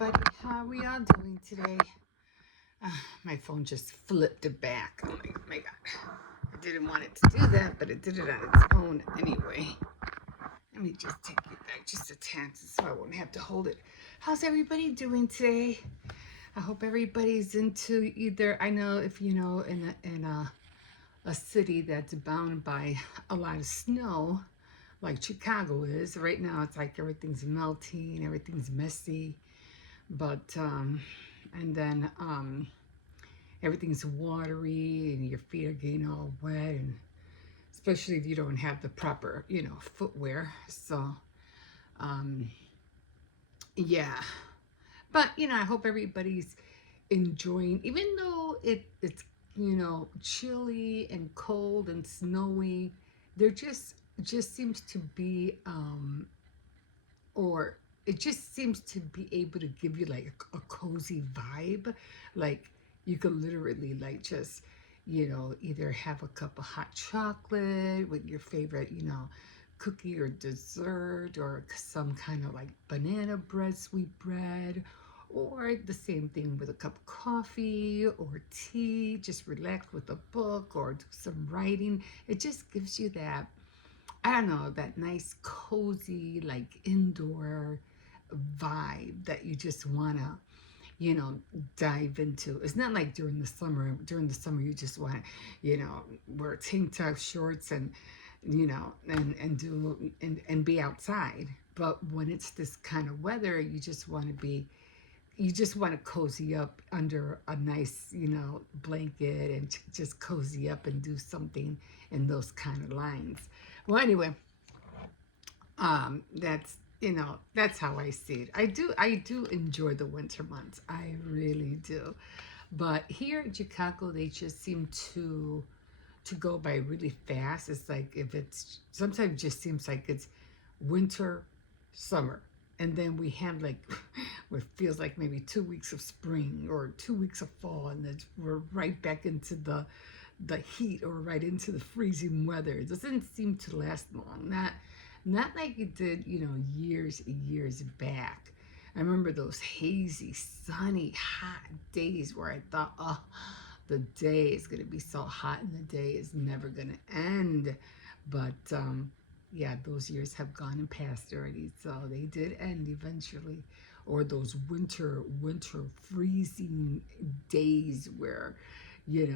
everybody. How are we all doing today? My phone just flipped it back. Oh my God. I didn't want it to do that, but it did it on its own anyway. Let me just take it back just a tad so I won't have to hold it. How's everybody doing today? I hope everybody's into either, I know if you know, in a city that's bound by a lot of snow, like Chicago is. Right now it's like everything's melting, everything's messy. But and then everything's watery and your feet are getting all wet, and especially if you don't have the proper footwear. So yeah, but I hope everybody's enjoying, even though it's chilly and cold and snowy. There just seems to be or it just seems to be able to give you like a cozy vibe. Like you could literally like just either have a cup of hot chocolate with your favorite cookie or dessert, or some kind of like banana bread, sweet bread, or the same thing with a cup of coffee or tea. Just relax with a book or do some writing. It just gives you that, I don't know, that nice cozy like indoor vibe that you just wanna dive into. It's not like during the summer. During the summer you just want to wear tank top shorts and and be outside. But when it's this kind of weather, you just want to cozy up under a nice blanket and just cozy up and do something in those kind of lines. Well, anyway, that's how I see it. I do enjoy the winter months. I really do. But here in Chicago, they just seem to go by really fast. It's like, if it's sometimes it just seems like it's winter, summer, and then we have like what feels like maybe 2 weeks of spring or 2 weeks of fall, and then we're right back into the heat, or right into the freezing weather. It doesn't seem to last long. Not like it did, years back. I remember those hazy, sunny, hot days where I thought, oh, the day is going to be so hot and the day is never going to end. But yeah, those years have gone and passed already. So they did end eventually. Or those winter freezing days where, you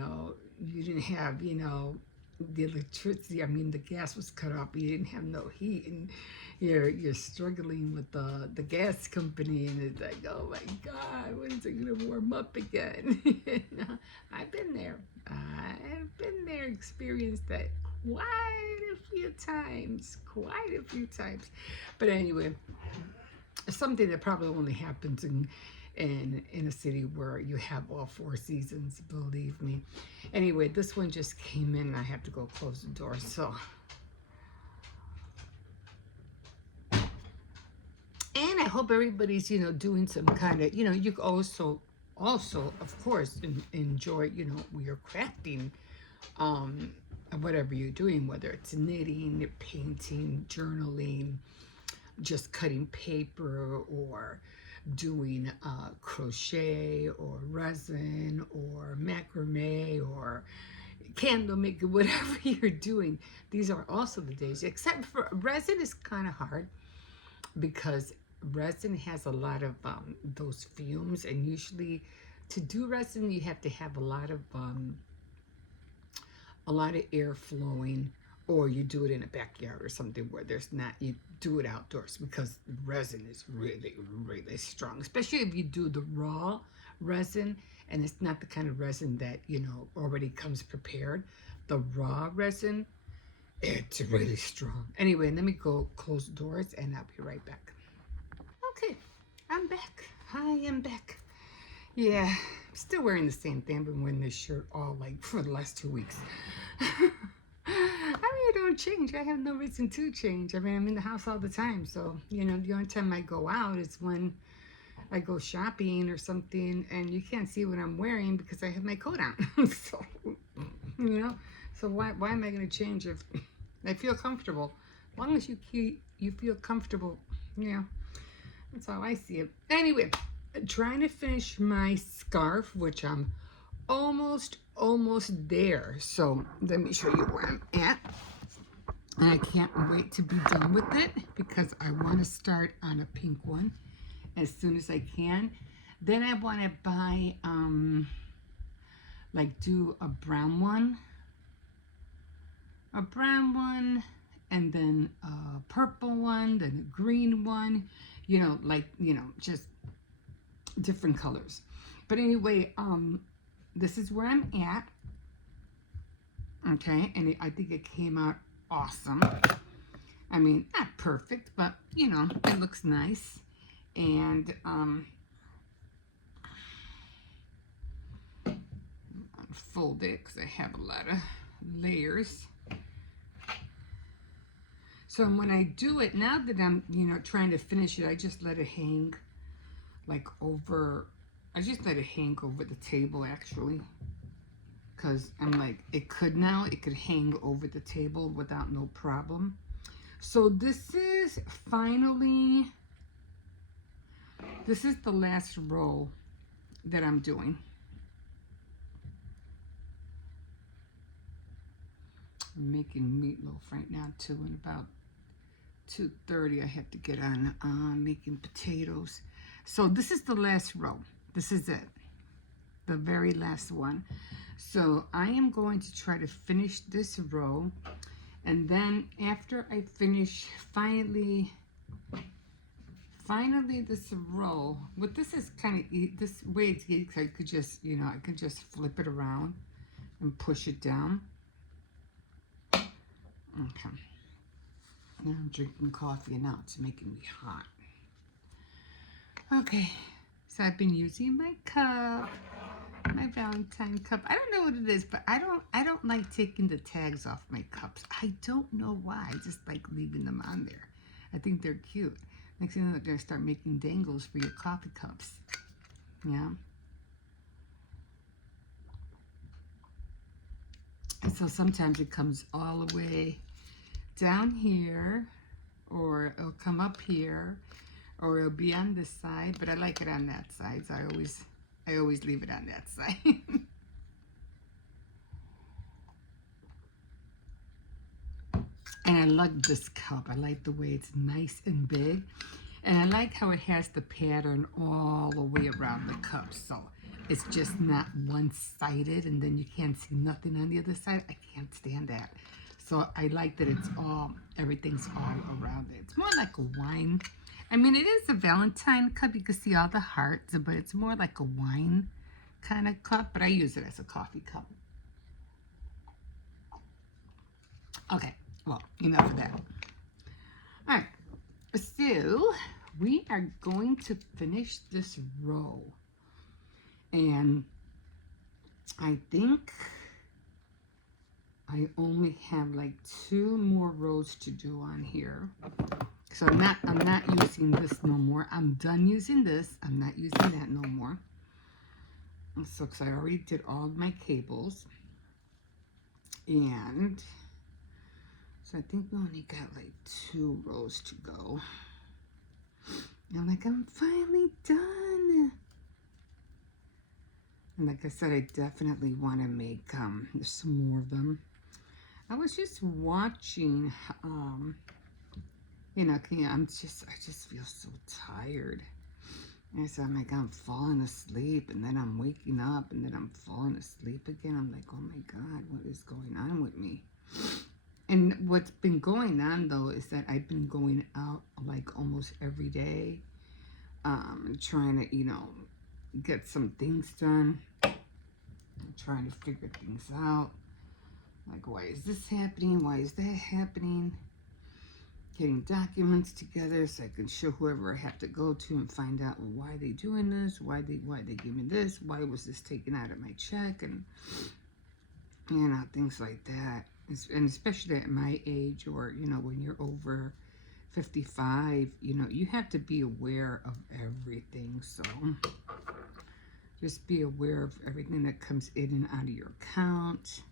didn't have, the electricity. I mean, the gas was cut off. You didn't have no heat, and you're struggling with the gas company, and it's like, oh my God, when is it gonna warm up again? I've been there. Experienced that quite a few times. But anyway, something that probably only happens in a city where you have all four seasons, believe me. Anyway, this one just came in. I have to go close the door. So, and I hope everybody's doing some kind of you also of course enjoy your crafting, whatever you're doing, whether it's knitting, painting, journaling, just cutting paper, or doing crochet or resin or macrame or candle making, whatever you're doing. These are also the days, except for resin is kind of hard, because resin has a lot of those fumes, and usually to do resin you have to have a lot of air flowing, or you do it in a backyard or something where there's not, you do it outdoors, because resin is really, really strong, especially if you do the raw resin, and it's not the kind of resin that already comes prepared. The raw resin, it's really strong. Anyway, let me go close the doors and I'll be right back. Okay, I'm back. I am back. Yeah, I'm still wearing the same thing. I've been wearing this shirt all like for the last 2 weeks. I don't change. I have no reason to change. I mean, I'm in the house all the time. So, the only time I go out is when I go shopping or something, and you can't see what I'm wearing because I have my coat on. So, so why am I going to change if I feel comfortable? As long as you feel comfortable, that's how I see it. Anyway, trying to finish my scarf, which I'm almost there. So let me show you where I'm at. And I can't wait to be done with it because I want to start on a pink one as soon as I can. Then I want to buy, like do a brown one, and then a purple one, then a green one, just different colors. But anyway, this is where I'm at. Okay, and I think it came out awesome. I mean, not perfect, but it looks nice. And unfold it because I have a lot of layers. So when I do it, now that I'm trying to finish it, I just let it hang like over. I just let it hang over the table actually, because I'm like, it could hang over the table without no problem. So this is the last row that I'm doing. I'm making meatloaf right now too, and about 2:30 I have to get on making potatoes. So this is the last row. This is it, the very last one. So I am going to try to finish this row, and then after I finish finally this row, but this is kind of this way it's easy because I could just flip it around and push it down. Okay. Now I'm drinking coffee and now it's making me hot. Okay, so I've been using my cup, my Valentine cup. I don't know what it is, but I don't like taking the tags off my cups. I don't know why. I just like leaving them on there. I think they're cute. Next thing you know, they're gonna start making dangles for your coffee cups. Yeah. And so sometimes it comes all the way down here, or it'll come up here, or it'll be on this side, but I like it on that side, so I always leave it on that side. And I like this cup. I like the way it's nice and big. And I like how it has the pattern all the way around the cup. So it's just not one-sided and then you can't see nothing on the other side. I can't stand that. So I like that everything's all around it. It's more like a wine. I mean, it is a Valentine cup. You can see all the hearts, but it's more like a wine kind of cup. But I use it as a coffee cup. Okay, well, enough of that. All right, so we are going to finish this row. And I think I only have like 2 more rows to do on here. So I'm not using this no more. I'm done using this. I'm not using that no more. So, because I already did all my cables. And so I think we only got like 2 rows to go. And I'm finally done. And like I said, I definitely want to make some more of them. I was just watching, I just feel so tired. And so I'm falling asleep, and then I'm waking up, and then I'm falling asleep again. I'm like, oh my God, what is going on with me? And what's been going on, though, is that I've been going out like almost every day, trying to, get some things done. I'm trying to figure things out. Like, why is this happening? Why is that happening? Getting documents together so I can show whoever I have to go to and find out why they doing this, why they give me this, why was this taken out of my check, and things like that. And especially at my age, or when you're over 55, you have to be aware of everything. So just be aware of everything that comes in and out of your account.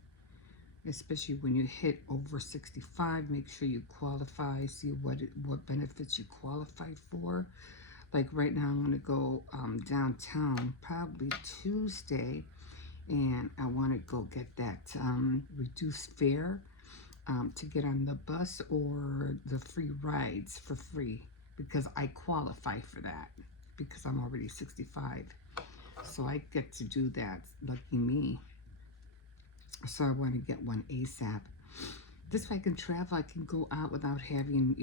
Especially when you hit over 65, make sure you qualify, see what benefits you qualify for. Like right now, I'm going to go downtown probably Tuesday, and I want to go get that reduced fare to get on the bus or the free rides for free, because I qualify for that because I'm already 65. So I get to do that. Lucky me. So I want to get one ASAP. This way I can travel. I can go out without having,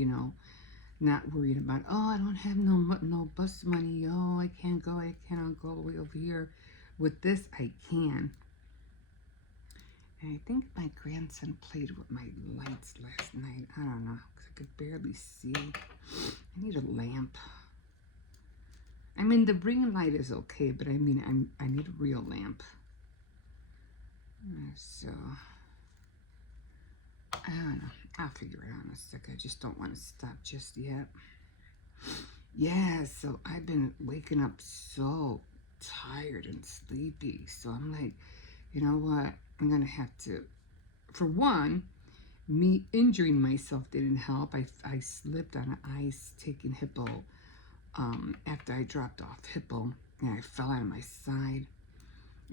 not worried about, oh, I don't have no bus money. Oh, I can't go. I cannot go all the way over here. With this, I can. And I think my grandson played with my lights last night. I don't know, because I could barely see. I need a lamp. I mean, the ring light is okay, but I mean, I need a real lamp. So, I don't know. I'll figure it out in a sec. I just don't want to stop just yet. Yeah, so I've been waking up so tired and sleepy. So I'm like, you know what? I'm going to have to, for one, me injuring myself didn't help. I slipped on ice taking Hippo after I dropped off Hippo, and I fell out of my side.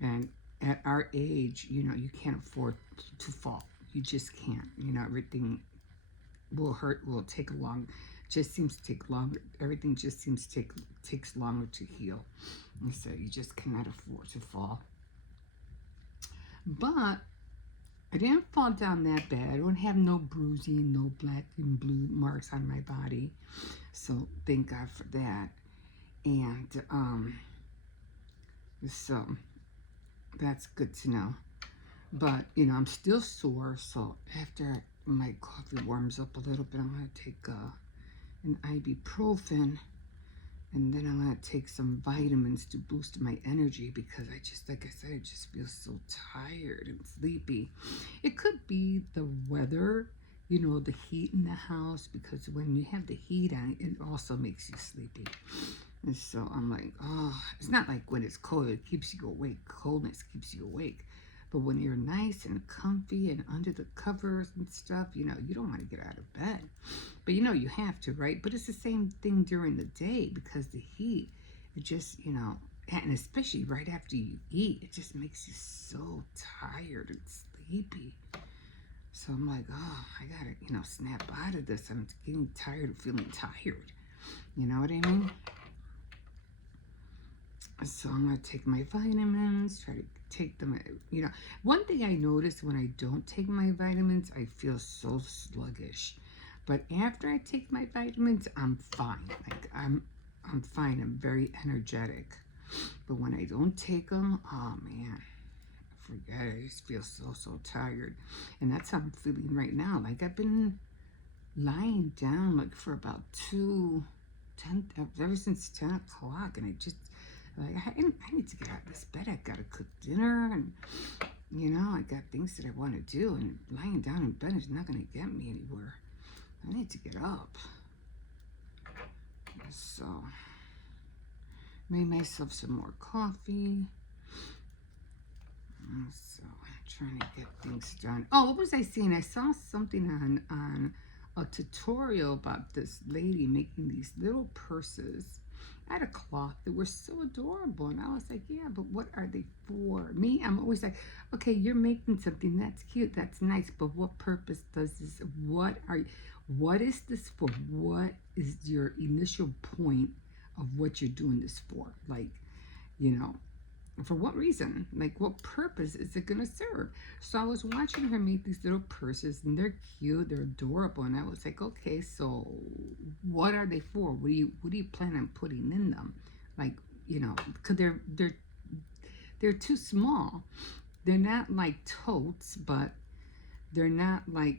And at our age, you can't afford to fall. You just can't. Everything will hurt, will take a long, just seems to take longer. Everything just seems to takes longer to heal. And so you just cannot afford to fall. But I didn't fall down that bad. I don't have no bruising, no black and blue marks on my body. So thank God for that. And so that's good to know. But, I'm still sore. So after my coffee warms up a little bit, I'm going to take an ibuprofen. And then I'm going to take some vitamins to boost my energy, because I just, like I said, I just feel so tired and sleepy. It could be the weather, the heat in the house, because when you have the heat on, it also makes you sleepy. And so I'm like, oh, it's not like when it's cold, it keeps you awake. Coldness keeps you awake. But when you're nice and comfy and under the covers and stuff, you don't want to get out of bed. But you have to, right? But it's the same thing during the day, because the heat, it just, and especially right after you eat, it just makes you so tired and sleepy. So I'm like, oh, I gotta, snap out of this. I'm getting tired of feeling tired. You know what I mean? So I'm going to take my vitamins, try to take them, One thing I notice when I don't take my vitamins, I feel so sluggish. But after I take my vitamins, I'm fine. Like, I'm fine. I'm very energetic. But when I don't take them, oh, man, I forget. I just feel so tired. And that's how I'm feeling right now. Like, I've been lying down, like, for about ever since 10 o'clock, and I just, like, I need to get out of this bed. I gotta cook dinner, and I got things that I want to do, and lying down in bed is not gonna get me anywhere. I need to get up. So made myself some more coffee. So I'm trying to get things done. Oh, what was I seeing? I saw something on a tutorial about this lady making these little purses out of cloth that were so adorable. And I was like, yeah, but what are they for? Me, I'm always like, okay, you're making something that's cute, that's nice, but what purpose does this? What is this for? What is your initial point of what you're doing this for? Like, for what reason? Like, what purpose is it gonna serve? So I was watching her make these little purses, and they're cute, they're adorable, and I was like, okay, so what are they for? What do you plan on putting in them? Like, because they're too small. They're not like totes, but they're not like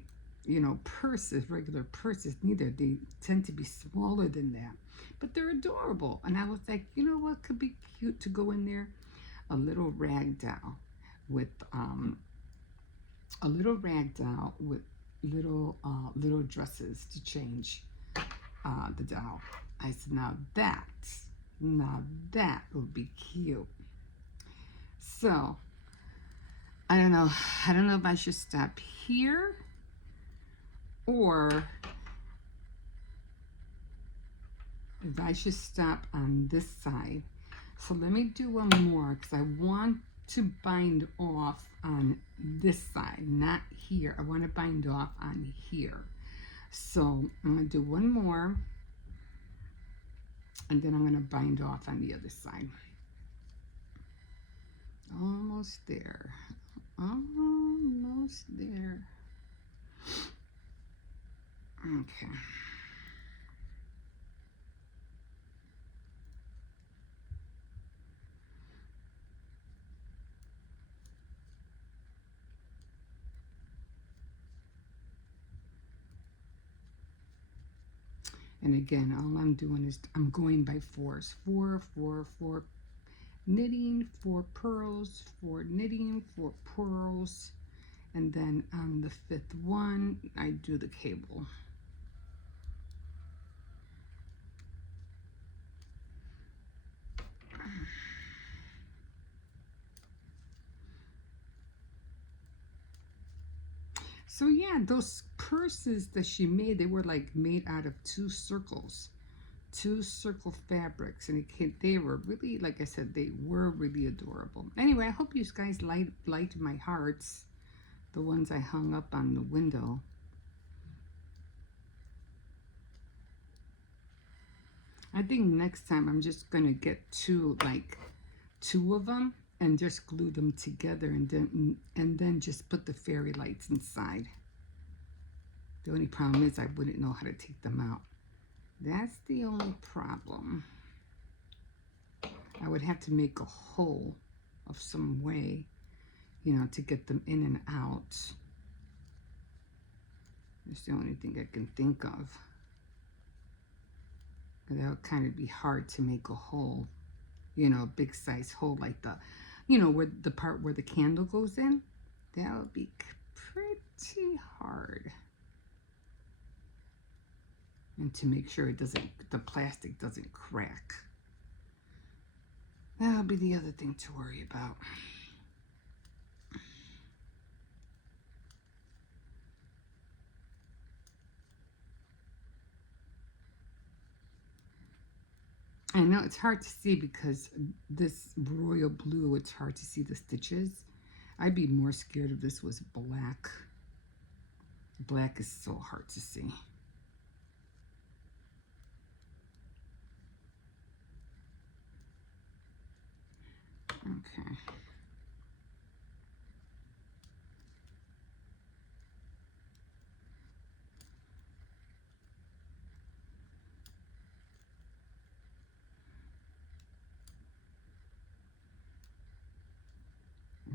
purses, regular purses neither. They tend to be smaller than that, but they're adorable. And I was like, you know what could be cute to go in there? A little rag doll with little dresses to change the doll. I said, now that would be cute. So I don't know if I should stop here or is I should stop on this side. So let me do one more because I want to bind off on this side, not here. I want to bind off on here. So I'm going to do one more, and then I'm going to bind off on the other side. Almost there. Almost there. Okay. And again, all I'm doing is I'm going by fours. 4, 4, 4 knitting, 4 purls, 4 knitting, 4 purls. And then on the 5th one, I do the cable. So yeah, those purses that she made, they were like made out of 2 circles. 2 circle fabrics, and they were really, like I said, they were really adorable. Anyway, I hope you guys liked my hearts, the ones I hung up on the window. I think next time I'm just gonna get two of them and just glue them together, and then just put the fairy lights inside. The only problem is I wouldn't know how to take them out. That's the only problem. I would have to make a hole of some way, you know, to get them in and out. That's the only thing I can think of. That would kind of be hard to make a hole, you know, a big size hole like the, you know, where the part where the candle goes in. That would be pretty hard. And to make sure it doesn't, the plastic doesn't crack. That'll be the other thing to worry about. I know it's hard to see because this royal blue, it's hard to see the stitches. I'd be more scared if this was black. Black is so hard to see. Okay.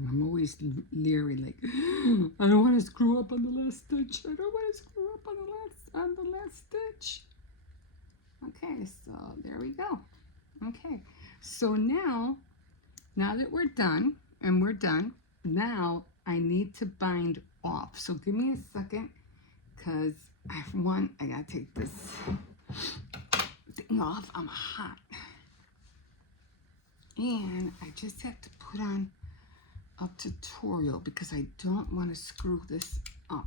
I'm always leery, like, I don't want to screw up on the last stitch. I don't want to screw up on the last stitch. Okay, so there we go. Okay, so now that we're done, and we're done, now I need to bind off. So give me a second, because I gotta take this thing off. I'm hot. And I just have to put on a tutorial because I don't want to screw this up.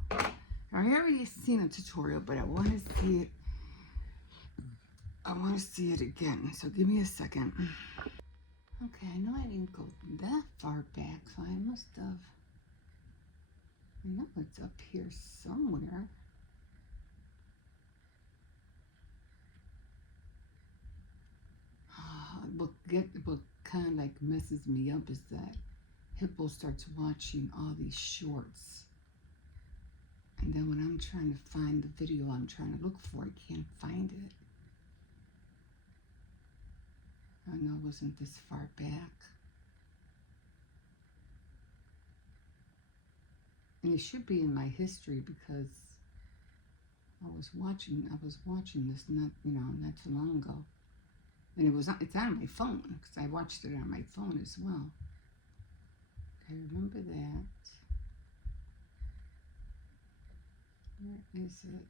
I already seen a tutorial, but I want to see it. I want to see it again. So give me a second. Okay, I know I didn't go that far back, so I must have. I know it's up here somewhere. What kind of like messes me up is that Hippo starts watching all these shorts, and then when I'm trying to find the video I'm trying to look for, I can't find it. I know it wasn't this far back. And it should be in my history because I was watching this not too long ago. And it's on my phone because I watched it on my phone as well. I remember that. Where is it?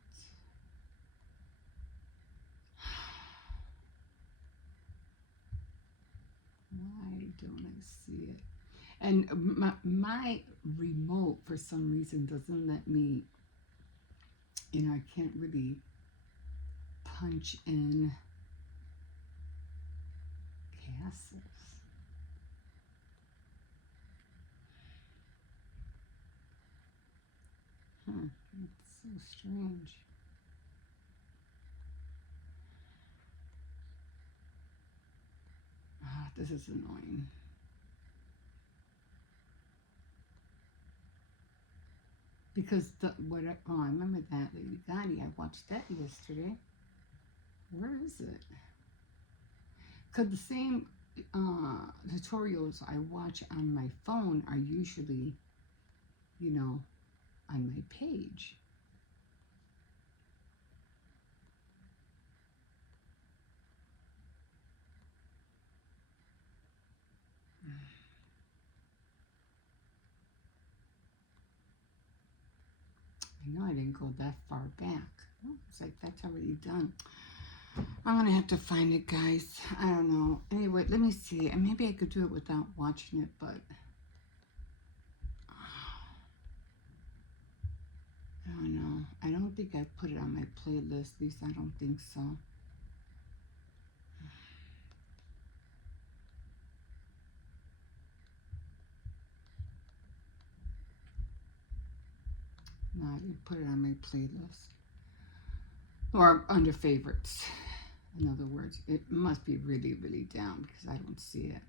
Why don't I see it? And my remote, for some reason, doesn't let me, I can't really punch in muscles. It's so strange. Ah, this is annoying. Because I remember that Lady Gaga. I watched that yesterday. Where is it? Because the same tutorials I watch on my phone are usually, you know, on my page. I know I didn't go that far back. Oh, it's like that's already done. I'm gonna have to find it, guys. I don't know. Anyway, let me see. And maybe I could do it without watching it, but I don't know. I don't think I put it on my playlist. At least I don't think so. No, I didn't put it on my playlist. Or under favorites. In other words, it must be really, really down because I don't see it.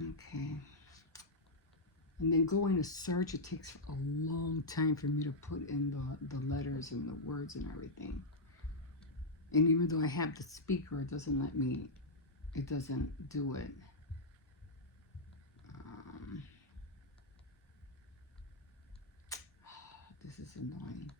Okay. And then going to search, it takes a long time for me to put in the letters and the words and everything. And even though I have the speaker, it doesn't let me, it doesn't do it. This is annoying.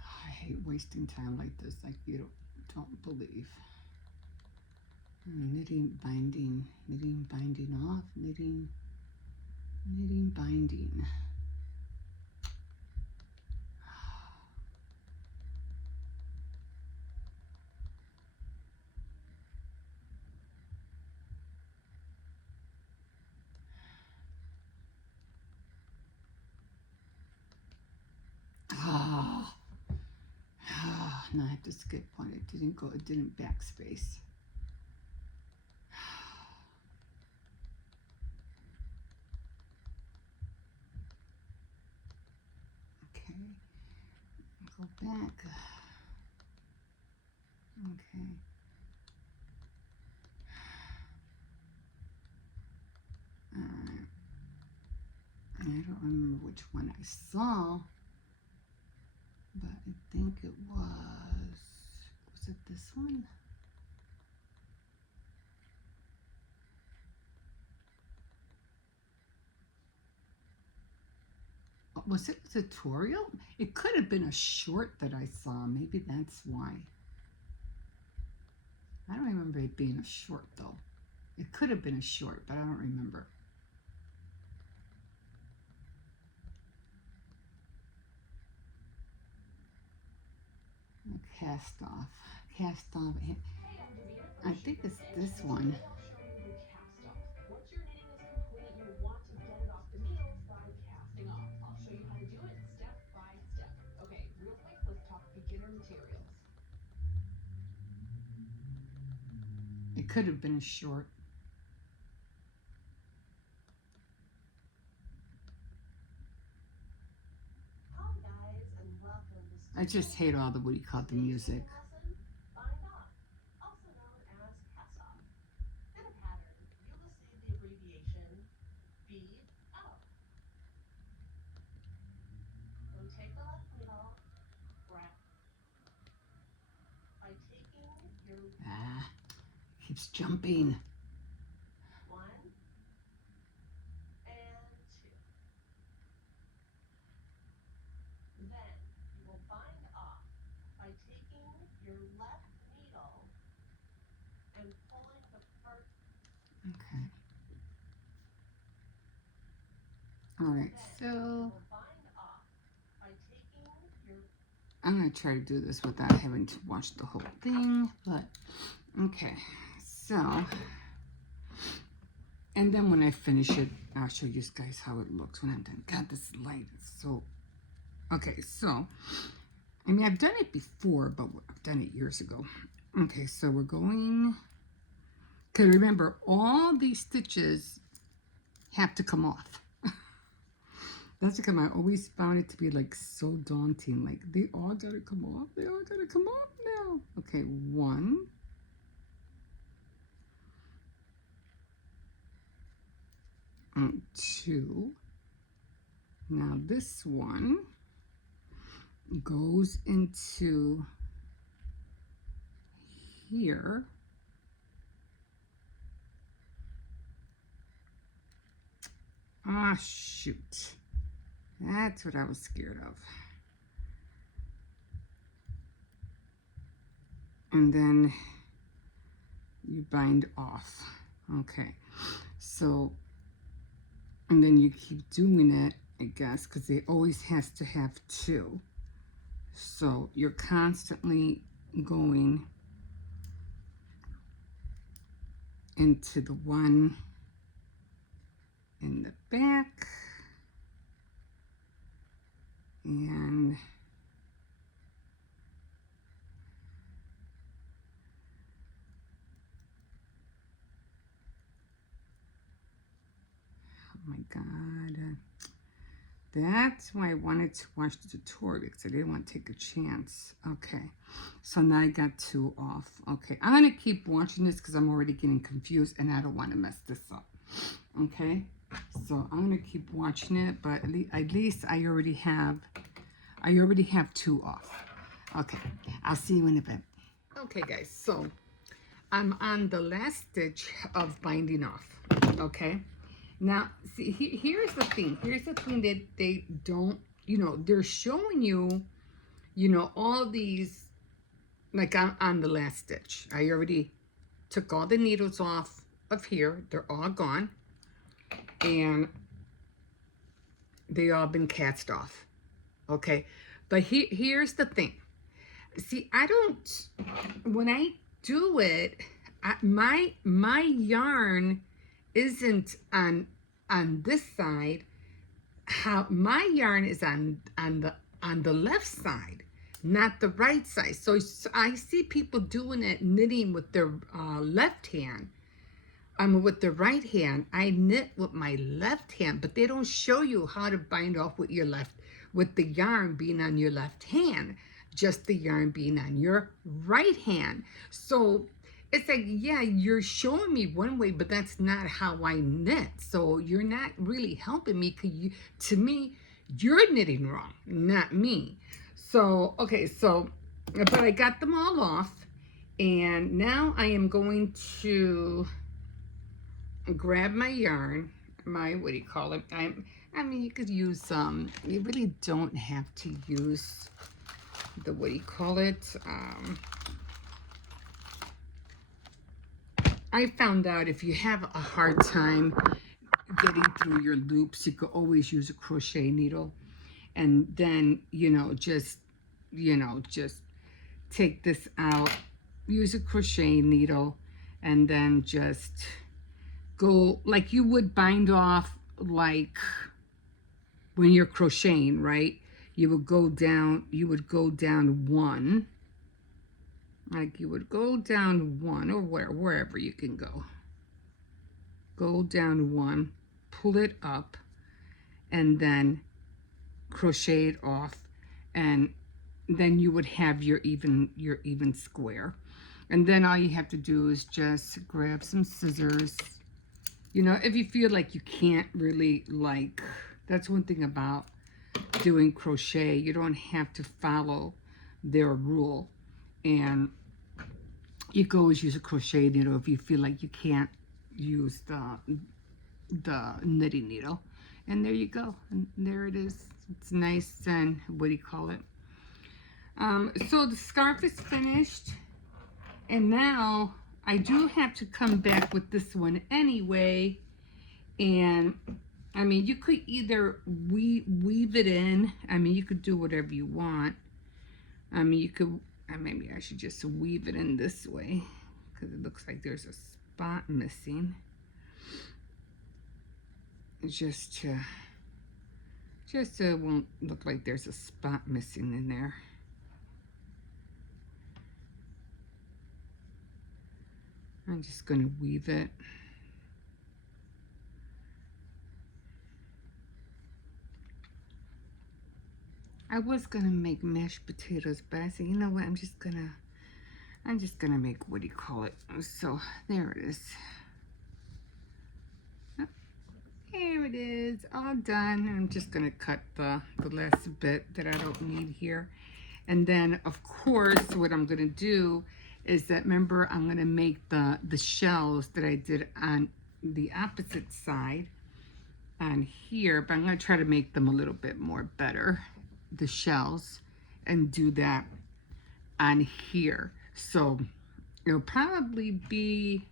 I hate wasting time like this, like you don't believe. Knitting, binding off, knitting, binding. Ah, now I have to skip one. It didn't go. It didn't backspace. Okay, go back. Okay. I don't remember which one I saw, but I think it was it this one? Was it a tutorial? It could have been a short that I saw. Maybe that's why. I don't remember it being a short though. It could have been a short, but I don't remember. Cast off. Cast off. I think it's this one. Once your knitting is complete, you want to get it off the needles by casting off. I'll show you how to do it step by step. Okay, real quick, let's talk beginner materials. It could have been a short. Hi guys, and welcome to I just hate all the what do you call the music. lesson, bind off, also known as cast off. In a pattern, you will see the abbreviation BO. So take the left needle, grab by taking your Keeps jumping. 1 and 2. Then you will bind off by taking your left needle and pulling All right, so I'm gonna try to do this without having to watch the whole thing, but okay. So, and then when I finish it, I'll show you guys how it looks when I'm done. God, this light is so. Okay, so I mean I've done it before, but I've done it years ago. Okay, so we're going. Okay, remember all these stitches have to come off. That's because I always found it to be like so daunting. Like they all gotta come off. They all gotta come off now. Okay, 1. And 2. Now this one goes into here. Ah, shoot. That's what I was scared of. And then you bind off. Okay. So, and then you keep doing it, I guess, because it always has to have 2. So you're constantly going into the one in the back and oh my God, that's why I wanted to watch the tutorial because I didn't want to take a chance. Okay, so now I got 2 off. Okay, I'm gonna keep watching this because I'm already getting confused and I don't want to mess this up. Okay, so I'm gonna keep watching it, but at least I already have 2 off. Okay, I'll see you in a bit. Okay guys, so I'm on the last stitch of binding off. Okay, now see here's the thing that they don't, they're showing you, all these, like I'm on the last stitch. I already took all the needles off of here. They're all gone. And they all been cast off. Okay, but here's the thing. See, I don't, when I do it, my yarn isn't on this side. How my yarn is on the left side, not the right side. So I see people doing it, knitting with their left hand. With the right hand. I knit with my left hand, but they don't show you how to bind off with your left, with the yarn being on your left hand, just the yarn being on your right hand. So it's like, yeah, you're showing me one way, but that's not how I knit. So you're not really helping me, because to me, you're knitting wrong, not me. So, okay, so, but I got them all off, and now I am going to grab my yarn, what do you call it? I mean, you could use you really don't have to use the, what do you call it? I found out if you have a hard time getting through your loops, you could always use a crochet needle, and then just take this out, use a crochet needle, and then just go like you would bind off, like when you're crocheting, right? You would go down 1, like you would go down 1, or wherever you can go down 1, pull it up, and then crochet it off, and then you would have your even square. And then all you have to do is just grab some scissors. If you feel like you can't really, like, that's one thing about doing crochet, you don't have to follow their rule, and you can always use a crochet needle if you feel like you can't use the knitting needle. And there you go, and there it is. It's nice, and what do you call it? So the scarf is finished, and now I do have to come back with this one anyway, and I mean, you could either weave it in. I mean, you could do whatever you want. I mean, you could, maybe I should just weave it in this way because it looks like there's a spot missing. Just so it won't look like there's a spot missing in there. I'm just going to weave it. I was gonna make mashed potatoes, but I said, you know what, I'm just gonna make, what do you call it? So there it is. Oh, here it is, all done. I'm just gonna cut the last bit that I don't need here. And then of course what I'm gonna do is that, remember, I'm gonna make the shells that I did on the opposite side on here, but I'm gonna try to make them a little bit more better, the shells, and do that on here. So it'll probably be,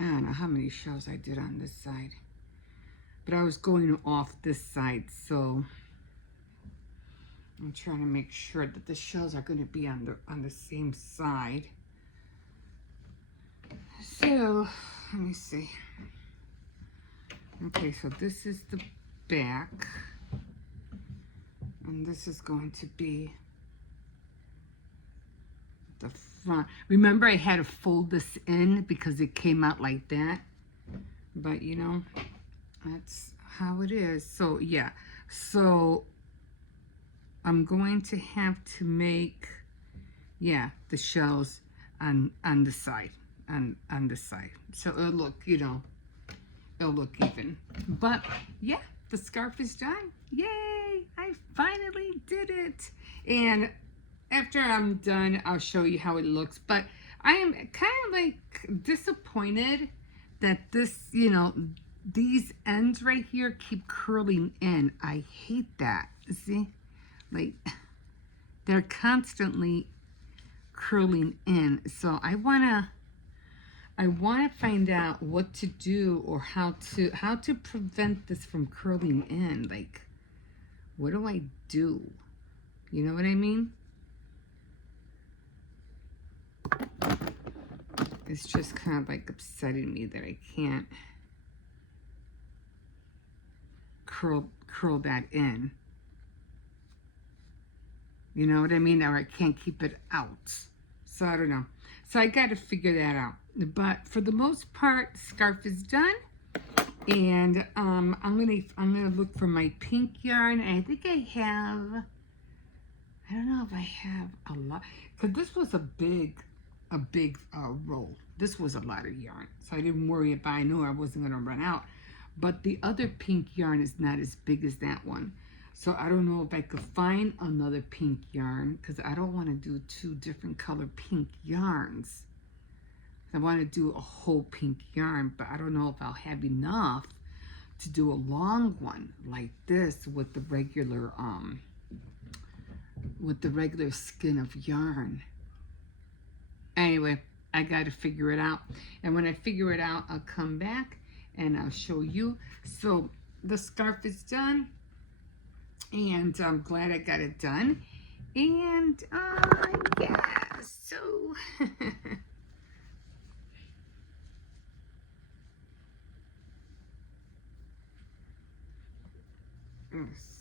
I don't know how many shells I did on this side, but I was going off this side, so I'm trying to make sure that the shells are going to be on the same side. So let me see. Okay, so this is the back. And this is going to be the front. Remember, I had to fold this in because it came out like that. But, you know, that's how it is. So, yeah. So, I'm going to have to make, yeah, the shells on the side. On the side. So, it'll look, you know, it'll look even. But, yeah, the scarf is done. Yay! I finally did it. And after I'm done, I'll show you how it looks. But I am kind of like disappointed that this, you know, these ends right here keep curling in. I hate that. See? Like, they're constantly curling in. So I wanna find out what to do, or how to prevent this from curling in. Like, what do I do? You know what I mean? It's just kind of like upsetting me that I can't curl that in. You know what I mean? Or I can't keep it out. So I don't know. So I got to figure that out. But for the most part, the scarf is done. And I'm gonna look for my pink yarn. I think I have, I don't know if I have a lot, because this was a big roll. This was a lot of yarn, so I didn't worry about, I knew I wasn't gonna run out. But the other pink yarn is not as big as that one. So I don't know if I could find another pink yarn, because I don't want to do two different color pink yarns. I want to do a whole pink yarn, but I don't know if I'll have enough to do a long one like this with the regular skin of yarn. Anyway, I got to figure it out. And when I figure it out, I'll come back and I'll show you. So the scarf is done, and I'm glad I got it done. And yeah, so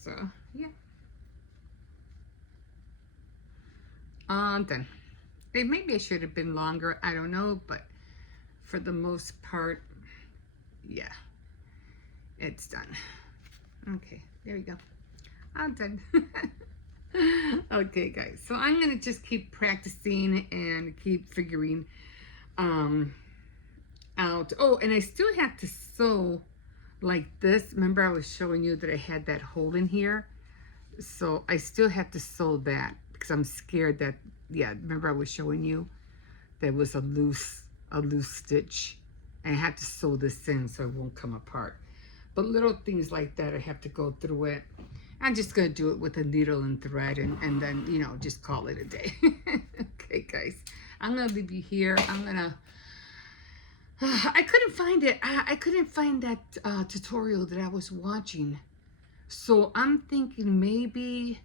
so yeah, done. Maybe it should have been longer, I don't know, but for the most part, yeah, it's done. Okay, there you go. I'm done. Okay, guys, so I'm gonna just keep practicing and keep figuring out. Oh, and I still have to sew like this. Remember, I was showing you that I had that hole in here, so I still have to sew that because I'm scared that, yeah, remember I was showing you there was a loose stitch, and I have to sew this in so it won't come apart. But little things like that, I have to go through it. I'm just gonna do it with a needle and thread, and then, you know, just call it a day. Okay, guys, I'm gonna leave you here. I'm gonna I couldn't find it. I couldn't find that tutorial that I was watching. So I'm thinking maybe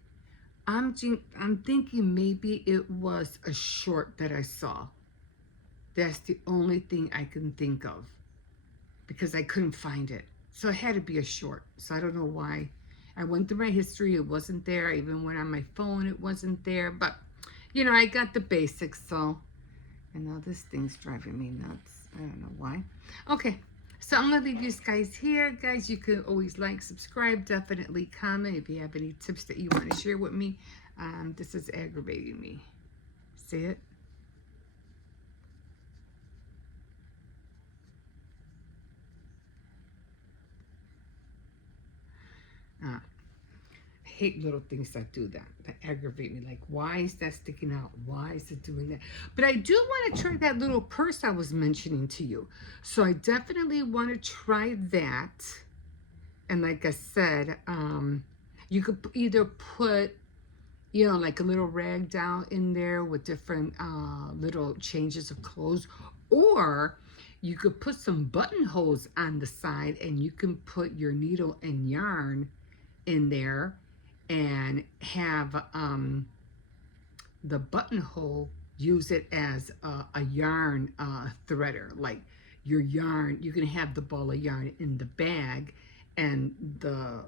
I'm thinking maybe it was a short that I saw. That's the only thing I can think of because I couldn't find it. So it had to be a short. So I don't know why. I went through my history, it wasn't there. I even went on my phone, it wasn't there. But you know, I got the basics. So, and now this thing's driving me nuts. I don't know why. Okay, so I'm gonna leave you guys here. Guys, you can always like, subscribe, definitely comment if you have any tips that you want to share with me. This is aggravating me. See it? I hate little things that do that aggravate me. Like, why is that sticking out? Why is it doing that? But I do want to try that little purse I was mentioning to you. So I definitely want to try that. And like I said, you could either put, you know, like a little rag down in there with different little changes of clothes, or you could put some buttonholes on the side and you can put your needle and yarn in there and have the buttonhole, use it as a yarn threader. Like your yarn, you can have the ball of yarn in the bag, and the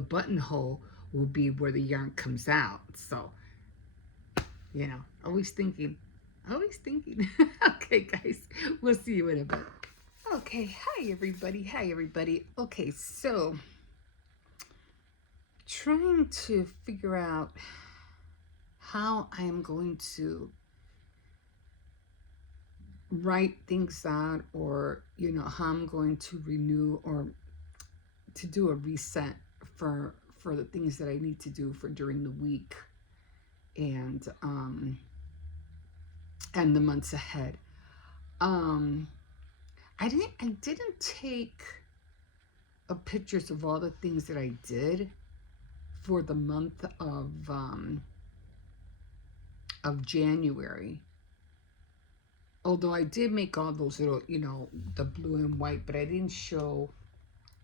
buttonhole will be where the yarn comes out. So, you know, always thinking, always thinking. Okay, guys, we'll see you in a bit. Okay, hi everybody, hi everybody. Okay, so trying to figure out how I am going to write things out, or you know, how I'm going to renew or to do a reset for the things that I need to do for during the week and the months ahead. I didn't take pictures of all the things that I did for the month of January. Although I did make all those little, you know, the blue and white, but I didn't show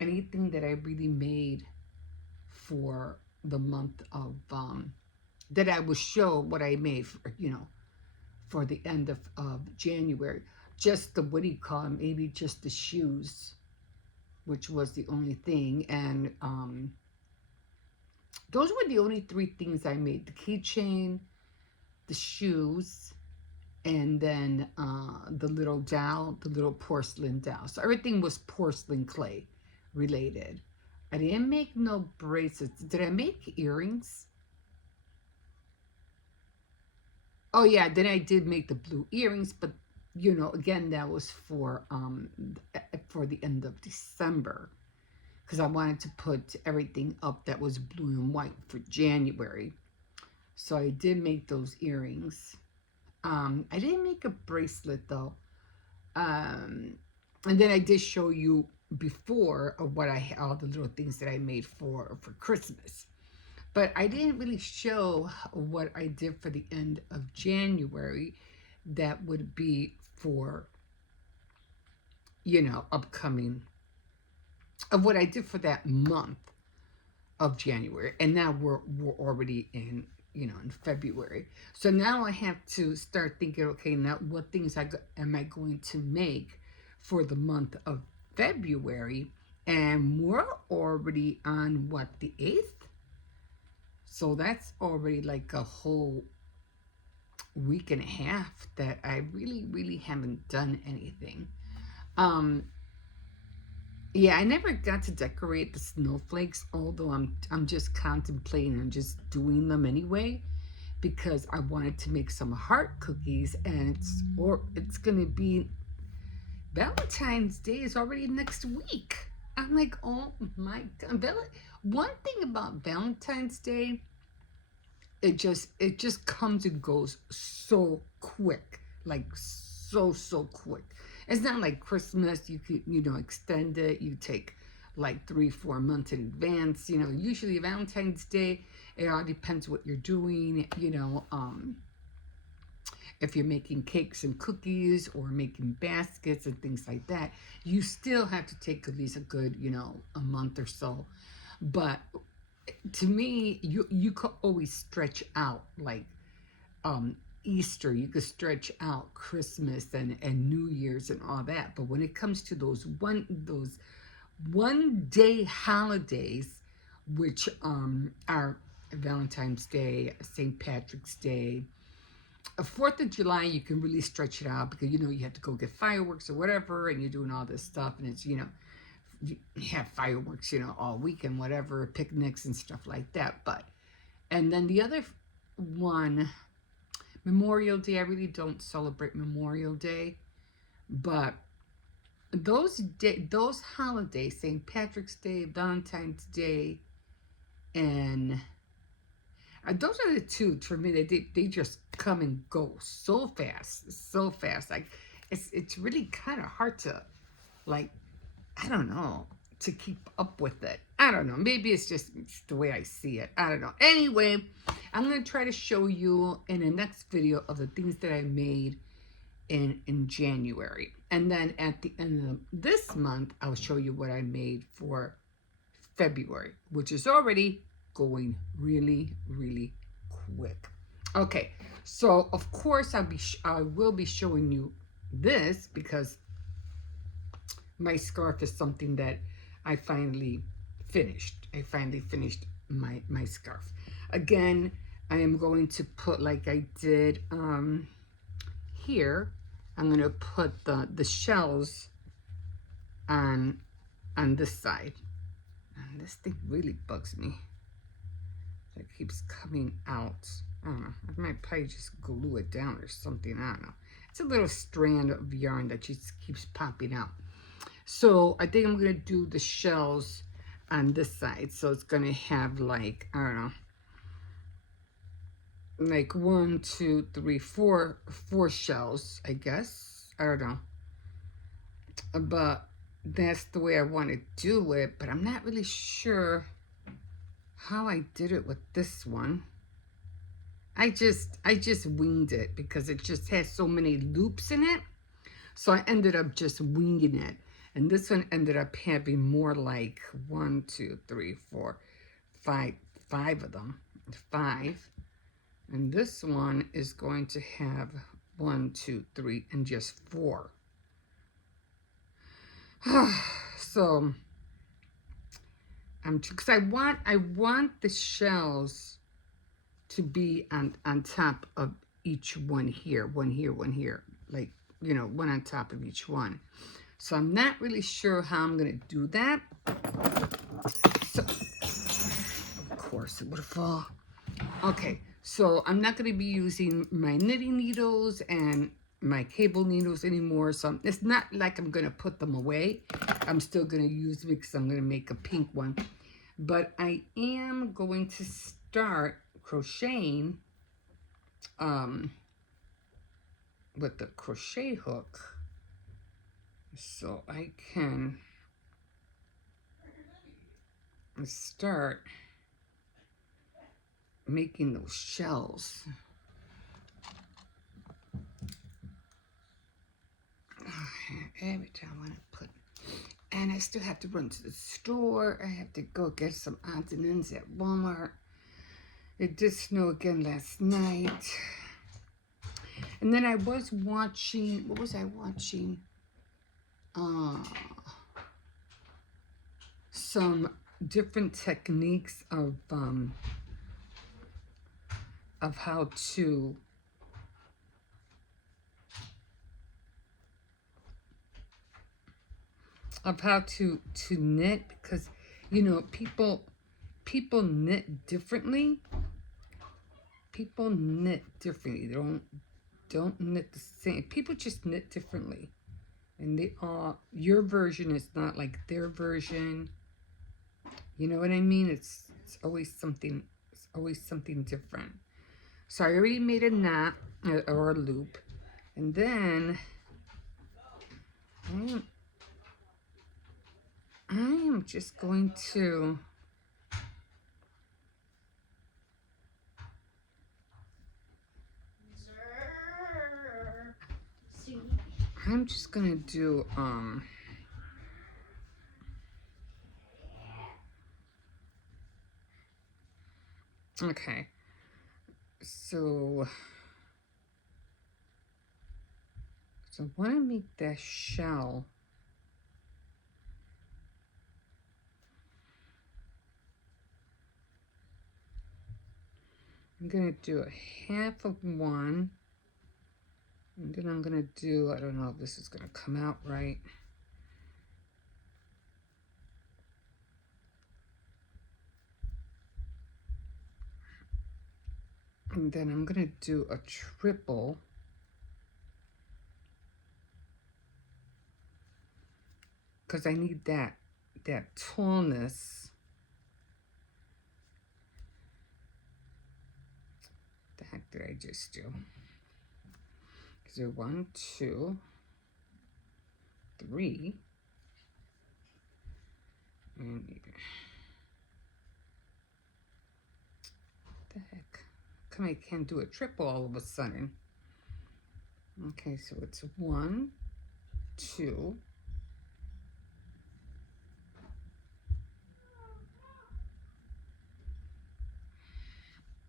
anything that I really made for the month of that I would show what I made for, you know, for the end of January. Just the, what do you call them, maybe just the shoes, which was the only thing. And those were the only three things I made: the keychain, the shoes, and then the little dowel, the little porcelain dowel. So everything was porcelain clay related. I didn't make no bracelets. Did I make earrings? Oh yeah, then I did make the blue earrings, but you know, again, that was for the end of December, because I wanted to put everything up that was blue and white for January. So I did make those earrings. I didn't make a bracelet though. And then I did show you before of what I, all the little things that I made for Christmas. But I didn't really show what I did for the end of January that would be for, you know, upcoming, of what I did for that month of January. And now we're already in, you know, in February. So now I have to start thinking, okay, now what things am I going to make for the month of February? And we're already on what, the 8th? So that's already like a whole week and a half that I really haven't done anything. Yeah, I never got to decorate the snowflakes, although I'm just contemplating and just doing them anyway, because I wanted to make some heart cookies, and it's gonna be, Valentine's Day is already next week. I'm like, oh my God. One thing about Valentine's Day, it just comes and goes so quick, like so quick. It's not like Christmas. You could, you know, extend it. You take like 3-4 months in advance. You know, usually Valentine's Day, it all depends what you're doing. You know, if you're making cakes and cookies or making baskets and things like that, you still have to take at least a good, a month or so. But to me, you could always stretch out like Easter, you could stretch out Christmas and New Year's and all that. But when it comes to those one day holidays, which are Valentine's Day, St. Patrick's Day, Fourth of July, you can really stretch it out because you have to go get fireworks or whatever, and you're doing all this stuff, and it's you have fireworks all weekend, whatever, picnics and stuff like that. But and then the other one, Memorial Day, I really don't celebrate Memorial Day, but those holidays, St. Patrick's Day, Valentine's Day, and those are the two for me. They just come and go so fast, so fast. Like it's really kind of hard to, like, I don't know, to keep up with it. I don't know. Maybe it's just the way I see it. I don't know. Anyway, I'm gonna try to show you in the next video of the things that I made in January, and then at the end of this month, I'll show you what I made for February, which is already going really, really quick. Okay, so of course I will be showing you this because my scarf is something that I finally finished. I finally finished my scarf. Again, I am going to put, like I did here, I'm going to put the shells on this side. And this thing really bugs me. It keeps coming out. I don't know. I might probably just glue it down or something. I don't know. It's a little strand of yarn that just keeps popping out. So I think I'm going to do the shells on this side. So it's going to have like, I don't know, like 1, 2, 3, 4 shells, I guess. I don't know. But that's the way I want to do it. But I'm not really sure how I did it with this one. I just winged it because it just has so many loops in it. So I ended up just winging it. And this one ended up having more like 1, 2, 3, 4, 5 of them. 5. And this one is going to have 1, 2, 3, and just 4. So because I want the shells to be on top of each one here, one here, like, one on top of each one. So I'm not really sure how I'm going to do that. So, of course it would fall. Okay, so I'm not going to be using my knitting needles and my cable needles anymore. So it's not like I'm going to put them away. I'm still going to use them because I'm going to make a pink one. But I am going to start crocheting with the crochet hook, so I can start making those shells. Every time I want to put, and I still have to run to the store. I have to go get some odds and ends at Walmart. It did snow again last night. And then I was watching, what was I watching? Some different techniques of how to knit, because people knit differently. People knit differently. They don't knit the same. People just knit differently, and your version is not like their version. You know what I mean? It's always something. It's always something different. So I already made a knot or a loop, and then I am just going to I'm just gonna do okay, so I want to make that shell. I'm gonna do a half of one, and then I'm gonna do, I don't know if this is gonna come out right. And then I'm gonna do a triple. Because I need that tallness. The heck did I just do? So 1, 2, 3, and the heck? Come, I can't do a triple all of a sudden. Okay, so it's 1, 2.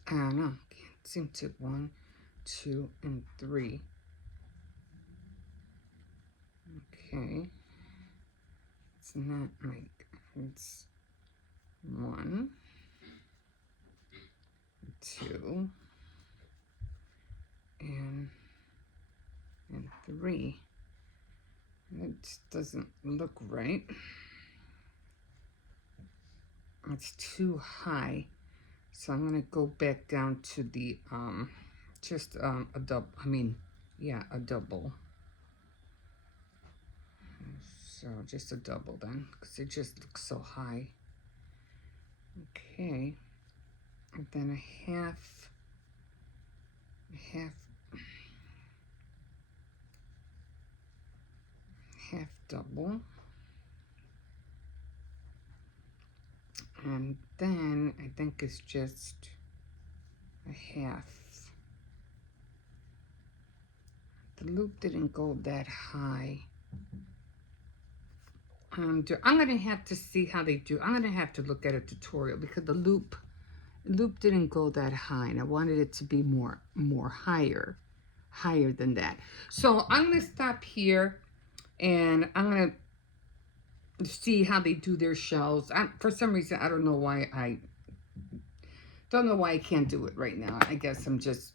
I don't know. Can't seem to. 1, 2, and 3. Okay. It's not like it's 1, 2, and 3. It just doesn't look right. It's too high. So I'm gonna go back down to the just a double. I mean, yeah, a double. So just a double then, because it just looks so high. Okay, and then a half double, and then I think it's just a half. The loop didn't go that high. I'm gonna have to see how they do. I'm gonna have to look at a tutorial because the loop didn't go that high, and I wanted it to be more higher than that. So I'm gonna stop here, and I'm gonna see how they do their shells. For some reason, I don't know why I can't do it right now. I guess I'm just,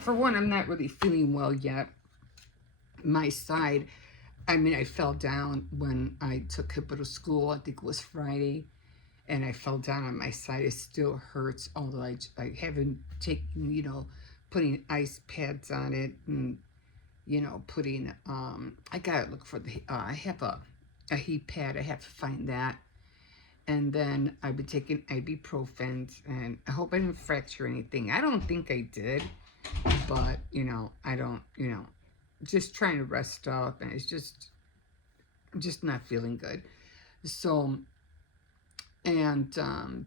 for one, I'm not really feeling well yet. My side, I mean, I fell down when I took Hippo to school. I think it was Friday, and I fell down on my side. It still hurts, although I haven't taken, putting ice pads on it, and putting I gotta look for the I have a heat pad. I have to find that. And then I've been taking ibuprofen, and I hope I didn't fracture anything. I don't think I did, but I don't, just trying to rest up, and it's just not feeling good. So, and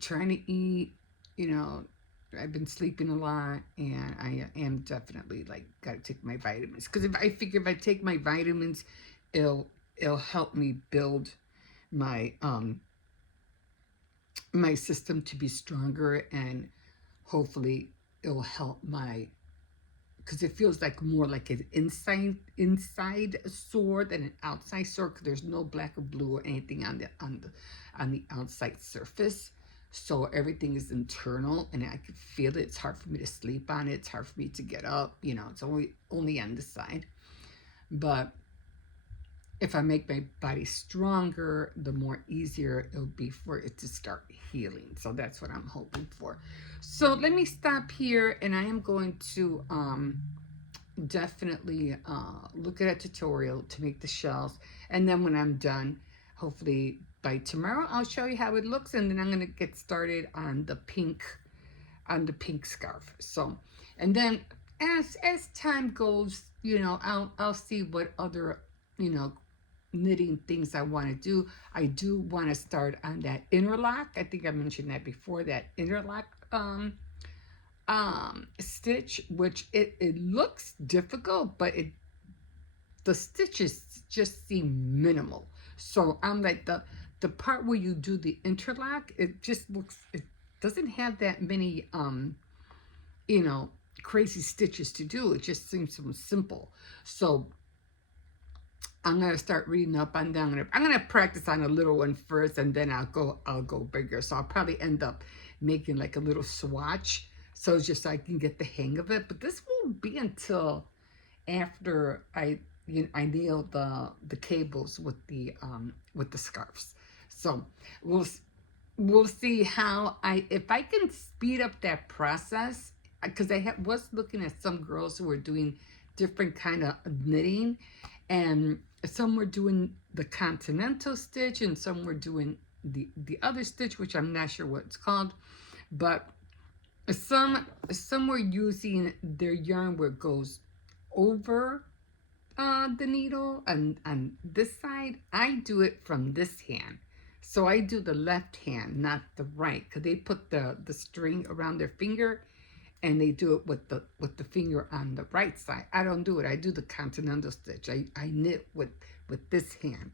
trying to eat, I've been sleeping a lot, and I am definitely like got to take my vitamins, because if I take my vitamins, it'll help me build my my system to be stronger, and hopefully it'll help my, because it feels like more like an inside sore than an outside sore, because there's no black or blue or anything on the outside surface. So everything is internal, and I can feel it. It's hard for me to sleep on it. It's hard for me to get up. It's only on the side. But if I make my body stronger, the more easier it'll be for it to start healing. So that's what I'm hoping for. So let me stop here, and I am going to definitely look at a tutorial to make the shells. And then when I'm done, hopefully by tomorrow, I'll show you how it looks, and then I'm gonna get started on the pink scarf. So, and then as time goes, I'll see what other knitting things I want to do. I do want to start on that interlock. I think I mentioned that before, that interlock stitch, which it looks difficult, but the stitches just seem minimal. So I'm like the part where you do the interlock, it just looks, it doesn't have that many you know, crazy stitches to do. It just seems so simple. So I'm gonna start reading up on that. I'm gonna practice on a little one first, and then I'll go bigger. So I'll probably end up making like a little swatch, so just so I can get the hang of it. But this won't be until after I nail the cables with the scarves. So we'll see how if I can speed up that process, because was looking at some girls who were doing different kind of knitting, and some were doing the continental stitch and some were doing the other stitch, which I'm not sure what it's called, but some were using their yarn where it goes over the needle, and on this side I do it from this hand. So I do the left hand, not the right, because they put the string around their finger and they do it with the finger on the right side. I don't do it. I do the continental stitch. I knit with this hand.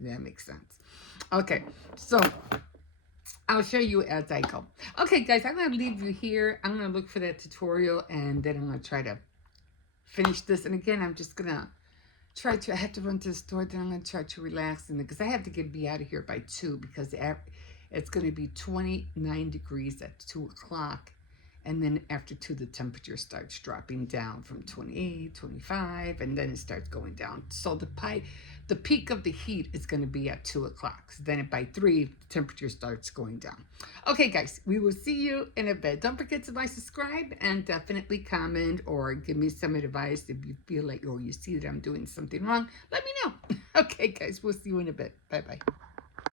That makes sense. Okay, so I'll show you as I go. Okay, guys, I'm going to leave you here. I'm going to look for that tutorial, and then I'm going to try to finish this. And again, I'm just going to try to, I have to run to the store, then I'm going to try to relax, and because I have to be out of here by 2, because it's going to be 29 degrees at 2 o'clock. And then after 2, the temperature starts dropping down from 28, 25, and then it starts going down. So the peak of the heat is going to be at 2 o'clock. So then by 3, the temperature starts going down. Okay, guys, we will see you in a bit. Don't forget to like, subscribe, and definitely comment or give me some advice if you feel like, or you see that I'm doing something wrong. Let me know. Okay, guys, we'll see you in a bit. Bye-bye.